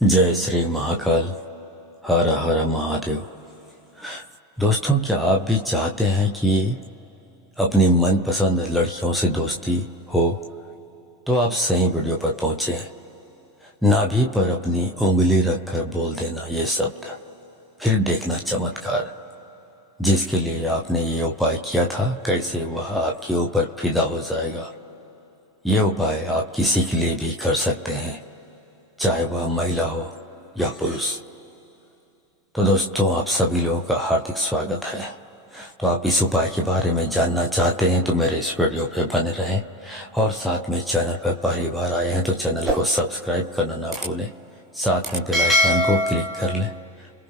जय श्री महाकाल। हर हर महादेव। दोस्तों, क्या आप भी चाहते हैं कि अपनी मनपसंद लड़कियों से दोस्ती हो? तो आप सही वीडियो पर पहुंचे हैं। नाभि पर अपनी उंगली रखकर बोल देना ये शब्द, फिर देखना चमत्कार। जिसके लिए आपने ये उपाय किया था, कैसे वह आपके ऊपर फिदा हो जाएगा। ये उपाय आप किसी के लिए भी कर सकते हैं, चाहे वह महिला हो या पुरुष। तो दोस्तों, आप सभी लोगों का हार्दिक स्वागत है। तो आप इस उपाय के बारे में जानना चाहते हैं तो मेरे इस वीडियो पे बने रहें, और साथ में चैनल पर पहली बार आए हैं तो चैनल को सब्सक्राइब करना ना भूलें। साथ में बेल आइकन को क्लिक कर लें।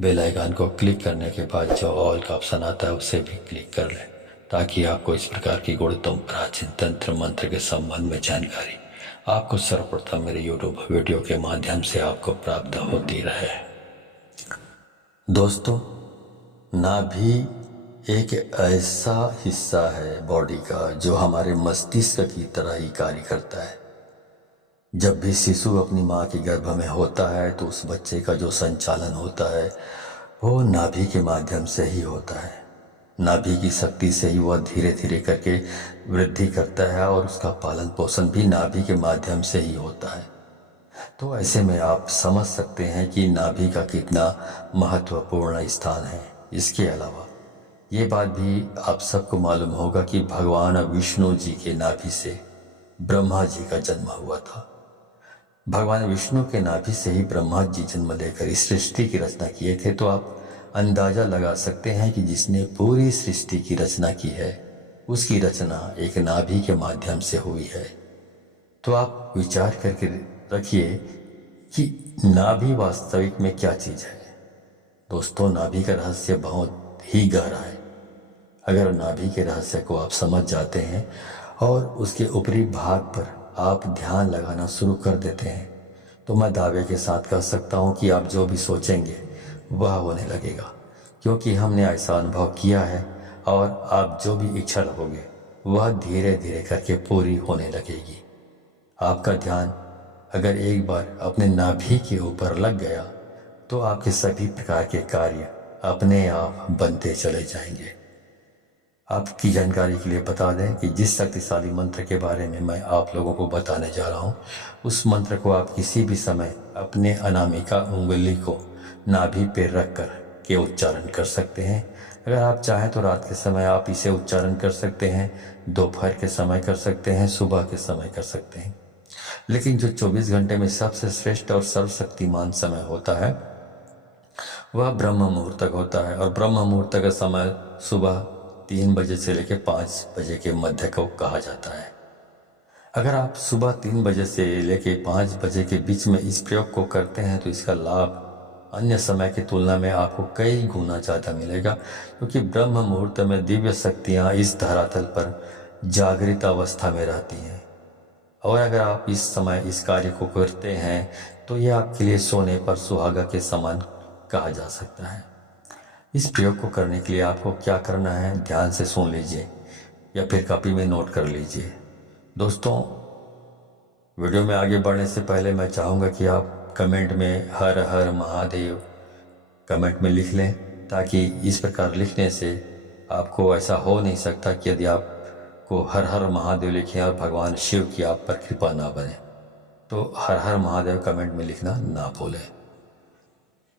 बेल आइकन को क्लिक करने के बाद जो ऑल का ऑप्शन आता है उसे भी क्लिक कर लें, ताकि आपको इस प्रकार की गुणतम प्राचीन तंत्र मंत्र के संबंध में जानकारी आपको सर्वप्रथम मेरे यूट्यूब वीडियो के माध्यम से आपको प्राप्त होती रहे। दोस्तों, नाभि एक ऐसा हिस्सा है बॉडी का जो हमारे मस्तिष्क की तरह ही कार्य करता है। जब भी शिशु अपनी माँ के गर्भ में होता है तो उस बच्चे का जो संचालन होता है वो नाभि के माध्यम से ही होता है। नाभि की शक्ति से ही वह धीरे धीरे करके वृद्धि करता है, और उसका पालन पोषण भी नाभि के माध्यम से ही होता है। तो ऐसे में आप समझ सकते हैं कि नाभि का कितना महत्वपूर्ण स्थान है। इसके अलावा ये बात भी आप सबको मालूम होगा कि भगवान विष्णु जी के नाभि से ब्रह्मा जी का जन्म हुआ था। भगवान विष्णु के नाभि से ही ब्रह्मा जी जन्म लेकर इस सृष्टि की रचना किए थे। तो आप अंदाजा लगा सकते हैं कि जिसने पूरी सृष्टि की रचना की है उसकी रचना एक नाभि के माध्यम से हुई है। तो आप विचार करके रखिए कि नाभि वास्तविक में क्या चीज है। दोस्तों, नाभि का रहस्य बहुत ही गहरा है। अगर नाभि के रहस्य को आप समझ जाते हैं और उसके ऊपरी भाग पर आप ध्यान लगाना शुरू कर देते हैं तो मैं दावे के साथ कह सकता हूं कि आप जो भी सोचेंगे वह होने लगेगा, क्योंकि हमने ऐसा अनुभव किया है। और आप जो भी इच्छा रखोगे वह धीरे धीरे करके पूरी होने लगेगी। आपका ध्यान अगर एक बार अपने नाभि के ऊपर लग गया तो आपके सभी प्रकार के कार्य अपने आप बनते चले जाएंगे। आपकी जानकारी के लिए बता दें कि जिस शक्तिशाली मंत्र के बारे में मैं आप लोगों को बताने जा रहा हूँ, उस मंत्र को आप किसी भी समय अपने अनामिका उंगली को नाभि पे रख कर के उच्चारण कर सकते हैं। अगर आप चाहें तो रात के समय आप इसे उच्चारण कर सकते हैं, दोपहर के समय कर सकते हैं, सुबह के समय कर सकते हैं। लेकिन जो 24 घंटे में सबसे श्रेष्ठ और सर्वशक्तिमान समय होता है वह ब्रह्म मुहूर्त तक होता है। और ब्रह्म मुहूर्त का समय सुबह 3 बजे से लेकर 5 बजे के मध्य को कहा जाता है। अगर आप सुबह 3 बजे से लेकर 5 बजे के बीच में इस प्रयोग को करते हैं तो इसका लाभ अन्य समय की तुलना में आपको कई गुना ज़्यादा मिलेगा, क्योंकि ब्रह्म मुहूर्त में दिव्य शक्तियाँ इस धरातल पर जागृत अवस्था में रहती हैं। और अगर आप इस समय इस कार्य को करते हैं तो यह आपके लिए सोने पर सुहागा के समान कहा जा सकता है। इस प्रयोग को करने के लिए आपको क्या करना है, ध्यान से सुन लीजिए या फिर कॉपी में नोट कर लीजिए। दोस्तों, वीडियो में आगे बढ़ने से पहले मैं चाहूँगा कि आप कमेंट में हर हर महादेव कमेंट में लिख लें, ताकि इस प्रकार लिखने से आपको ऐसा हो नहीं सकता कि यदि आप को हर हर महादेव लिखें और भगवान शिव की आप पर कृपा ना बने, तो हर हर महादेव कमेंट में लिखना ना भूलें।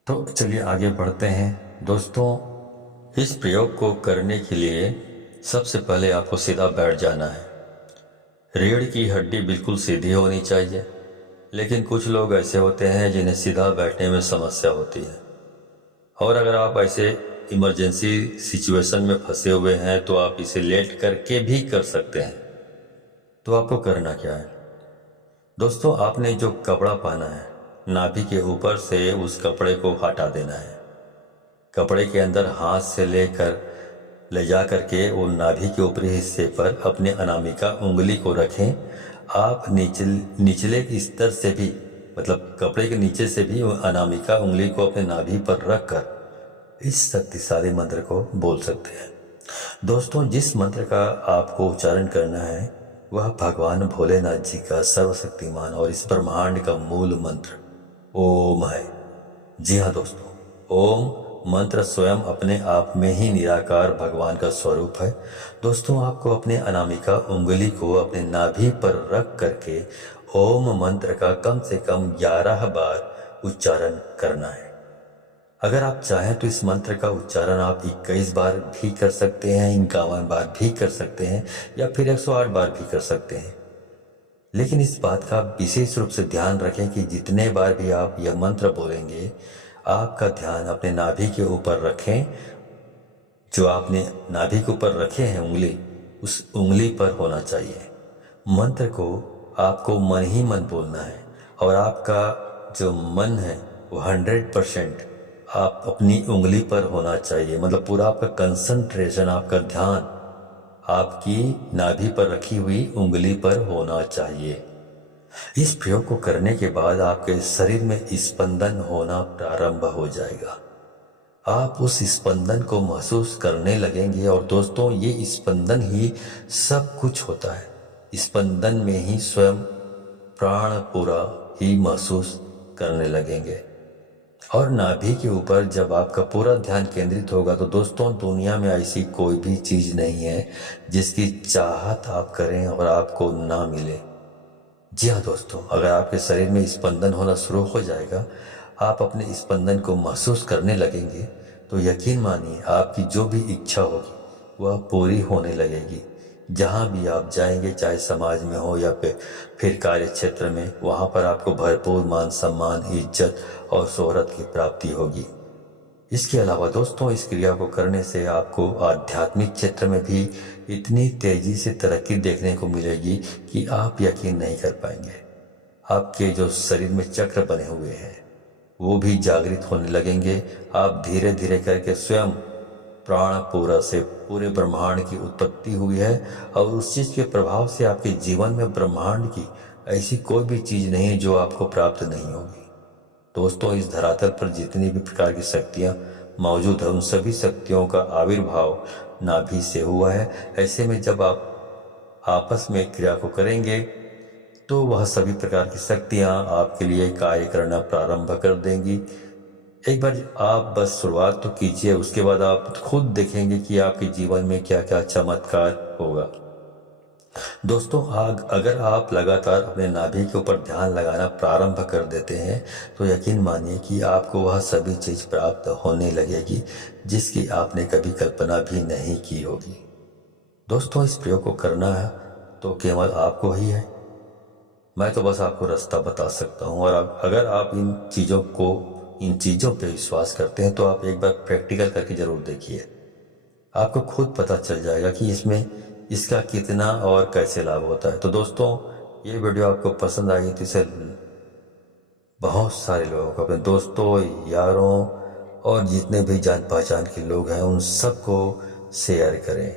तो चलिए आगे बढ़ते हैं। दोस्तों, इस प्रयोग को करने के लिए सबसे पहले आपको सीधा बैठ जाना है। रीढ़ की हड्डी बिल्कुल सीधी होनी चाहिए, लेकिन कुछ लोग ऐसे होते हैं जिन्हें सीधा बैठने में समस्या होती है। और अगर आप ऐसे इमरजेंसी सिचुएशन में फंसे हुए हैं तो आप इसे लेट करके भी कर सकते हैं। तो आपको करना क्या है दोस्तों, आपने जो कपड़ा पहना है नाभि के ऊपर से उस कपड़े को हटा देना है। कपड़े के अंदर हाथ से ले जा करके वो नाभि के ऊपरी हिस्से पर अपने अनामिका उंगली को रखें। आप निचले स्तर से भी, मतलब कपड़े के नीचे से भी अनामिका उंगली को अपने नाभि पर रखकर इस शक्तिशाली मंत्र को बोल सकते हैं। दोस्तों, जिस मंत्र का आपको उच्चारण करना है वह भगवान भोलेनाथ जी का सर्वशक्तिमान और इस ब्रह्मांड का मूल मंत्र ओम है। जी हाँ दोस्तों, ओम मंत्र स्वयं अपने आप में ही निराकार भगवान का स्वरूप है। दोस्तों, आपको अपने अनामिका उंगली को अपने नाभि पर रख करके ओम मंत्र का कम से कम 11 बार उच्चारण करना है। अगर आप चाहें तो इस मंत्र का उच्चारण आप 21 बार भी कर सकते हैं, 51 बार भी कर सकते हैं, या फिर 108 बार भी कर सकते हैं। लेकिन इस बात का विशेष रूप से ध्यान रखें कि जितने बार भी आप यह मंत्र बोलेंगे, आपका ध्यान अपने नाभि के ऊपर रखें। जो आपने नाभि के ऊपर रखे हैं उंगली, उस उंगली पर होना चाहिए। मंत्र को आपको मन ही मन बोलना है, और आपका जो मन है वो 100% आप अपनी उंगली पर होना चाहिए। मतलब पूरा आपका कंसंट्रेशन, आपका ध्यान आपकी नाभि पर रखी हुई उंगली पर होना चाहिए। इस प्रयोग को करने के बाद आपके शरीर में स्पंदन होना प्रारंभ हो जाएगा। आप उस स्पंदन को महसूस करने लगेंगे, और दोस्तों ये स्पंदन ही सब कुछ होता है। स्पंदन में ही स्वयं प्राण पूरा ही महसूस करने लगेंगे। और नाभि के ऊपर जब आपका पूरा ध्यान केंद्रित होगा तो दोस्तों दुनिया में ऐसी कोई भी चीज़ नहीं है जिसकी चाहत आप करें और आपको ना मिले। जी हाँ दोस्तों, अगर आपके शरीर में स्पंदन होना शुरू हो जाएगा, आप अपने स्पंदन को महसूस करने लगेंगे, तो यकीन मानिए आपकी जो भी इच्छा होगी वह पूरी होने लगेगी। जहाँ भी आप जाएंगे, चाहे समाज में हो या फिर कार्य क्षेत्र में, वहाँ पर आपको भरपूर मान सम्मान, इज्जत और शोहरत की प्राप्ति होगी। इसके अलावा दोस्तों, इस क्रिया को करने से आपको आध्यात्मिक क्षेत्र में भी इतनी तेजी से तरक्की देखने को मिलेगी कि आप यकीन नहीं कर पाएंगे। आपके जो शरीर में चक्र बने हुए हैं वो भी जागृत होने लगेंगे। आप धीरे धीरे करके स्वयं प्राण पूरा से पूरे ब्रह्मांड की उत्पत्ति हुई है, और उस चीज़ के प्रभाव से आपके जीवन में ब्रह्मांड की ऐसी कोई भी चीज़ नहीं है जो आपको प्राप्त नहीं होगी। दोस्तों, इस धरातल पर जितनी भी प्रकार की शक्तियाँ मौजूद है, उन सभी शक्तियों का आविर्भाव नाभि से हुआ है। ऐसे में जब आप आपस में क्रिया को करेंगे तो वह सभी प्रकार की शक्तियाँ आपके लिए कार्य करना प्रारंभ कर देंगी। एक बार आप बस शुरुआत तो कीजिए, उसके बाद आप खुद देखेंगे कि आपके जीवन में क्या क्या चमत्कार होगा। दोस्तों, अगर आप लगातार अपने नाभि के ऊपर ध्यान लगाना प्रारंभ कर देते हैं तो यकीन मानिए कि आपको वह सभी चीज़ प्राप्त होने लगेगी जिसकी आपने कभी कल्पना भी नहीं की होगी। दोस्तों, इस प्रयोग को करना है तो केवल आपको ही है। मैं तो बस आपको रास्ता बता सकता हूँ, और अगर आप इन चीज़ों पे विश्वास करते हैं तो आप एक बार प्रैक्टिकल करके ज़रूर देखिए। आपको खुद पता चल जाएगा कि इसका कितना और कैसे लाभ होता है। तो दोस्तों, ये वीडियो आपको पसंद आई तो इसे बहुत सारे लोगों को, अपने दोस्तों, यारों और जितने भी जान पहचान के लोग हैं उन सबको शेयर करें,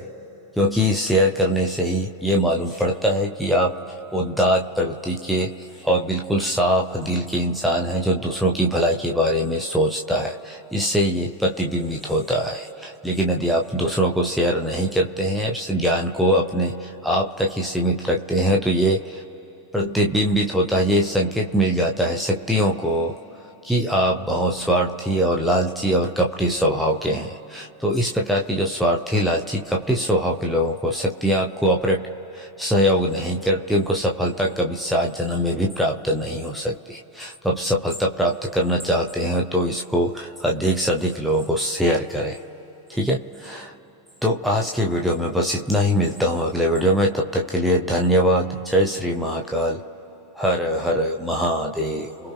क्योंकि शेयर करने से ही ये मालूम पड़ता है कि आप उदात्त प्रवृत्ति के और बिल्कुल साफ दिल के इंसान हैं जो दूसरों की भलाई के बारे में सोचता है। इससे ये प्रतिबिंबित होता है। लेकिन यदि आप दूसरों को शेयर नहीं करते हैं, इस ज्ञान को अपने आप तक ही सीमित रखते हैं, तो ये प्रतिबिंबित होता है, ये संकेत मिल जाता है शक्तियों को कि आप बहुत स्वार्थी और लालची और कपटी स्वभाव के हैं। तो इस प्रकार की जो स्वार्थी, लालची, कपटी स्वभाव के लोगों को शक्तियाँ कोऑपरेट, सहयोग नहीं करती, उनको सफलता कभी 7 जन्म में भी प्राप्त नहीं हो सकती। तो आप सफलता प्राप्त करना चाहते हैं तो इसको अधिक से अधिक लोगों को शेयर करें, ठीक है। तो आज के वीडियो में बस इतना ही। मिलता हूँ अगले वीडियो में, तब तक के लिए धन्यवाद। जय श्री महाकाल, हर हर महादेव।